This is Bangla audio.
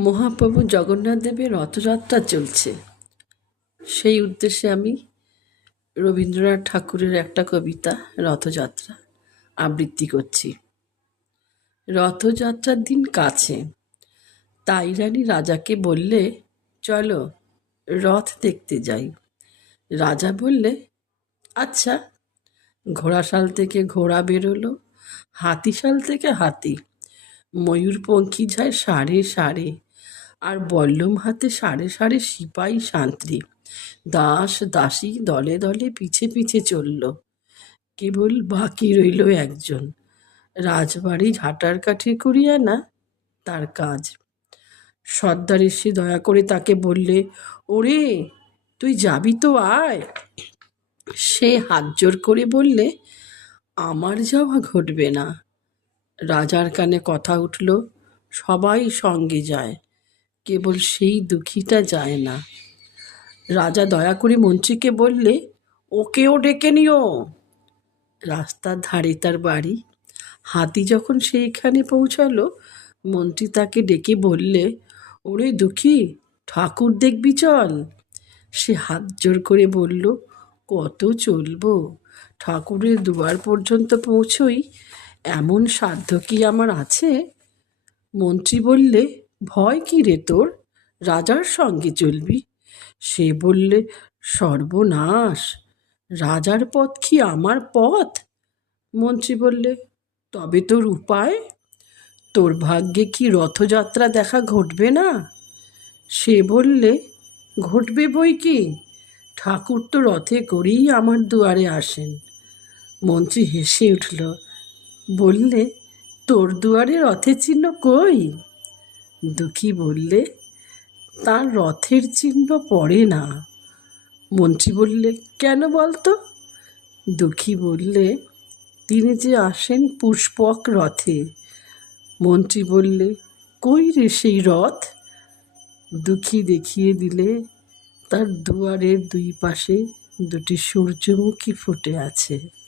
মহাপ্রভু জগন্নাথ দেবের রথযাত্রা চলছে। সেই উদ্দেশ্যে আমি রবীন্দ্রনাথ ঠাকুরের একটা কবিতা রথযাত্রা আবৃত্তি করছি। রথযাত্রার দিন কাছে, তাই রানী রাজাকে বললে, চলো রথ দেখতে যাই। রাজা বললে, আচ্ছা। ঘোড়াশাল থেকে ঘোড়া বেরোলো, হাতিশাল থেকে হাতি, ময়ূরপঙ্খী যায় সারে সারে, আর বল্লম হাতে সারে সারে সিপাই সান্ত্রী, দাস দাসী দলে দলে পিছে পিছে চলল। কেবল বাকি রইল একজন, রাজবাড়ি ঝাঁটার কাঠি কুড়িয়ে আনা তার কাজ। সর্দার এসে দয়া করে তাকে বললে, ওরে তুই যাবি তো আয়। সে হাত জোর করে বললে, আমার যাওয়া ঘটবে না। রাজার কানে কথা উঠল, সবাই সঙ্গে যায়, কেবল সেই দুঃখীটা যায় না। রাজা দয়া করে মন্ত্রীকে বললে, ওকেও ডেকে নিও। রাস্তার ধারে তার বাড়ি। হাতি যখন সেইখানে পৌঁছালো, মন্ত্রী তাকে ডেকে বললে, ওরে দুঃখী, ঠাকুর দেখবি চল। সে হাত জোর করে বলল, কত চলবো, ঠাকুরের দুয়ার পর্যন্ত পৌঁছই এমন সাধ্য কি আমার আছে? মন্ত্রী বললে, ভয় কি রে তোর, রাজার সঙ্গে চলবি। সে বললে, সর্বনাশ, রাজার পথ কি আমার পথ? মন্ত্রী বললে, তবে তোর উপায়? তোর ভাগ্যে কি রথযাত্রা দেখা ঘটবে না? সে বললে, ঘটবে বই কি, ঠাকুর তো রথে করেই আমার দুয়ারে আসেন। মন্ত্রী হেসে উঠল, বললে, তোর দুয়ারে রথের চিহ্ন কই? দুঃখী বললে, তার রথের চিহ্ন পড়ে না। মন্ত্রী বললে, কেন বলতো? দুঃখী বললে, তিনি যে আসেন পুষ্পক রথে। মন্ত্রী বললে, কই রে সেই রথ? দুঃখী দেখিয়ে দিলে, তার দুয়ারের দুই পাশে দুটি সূর্যমুখী ফুটে আছে।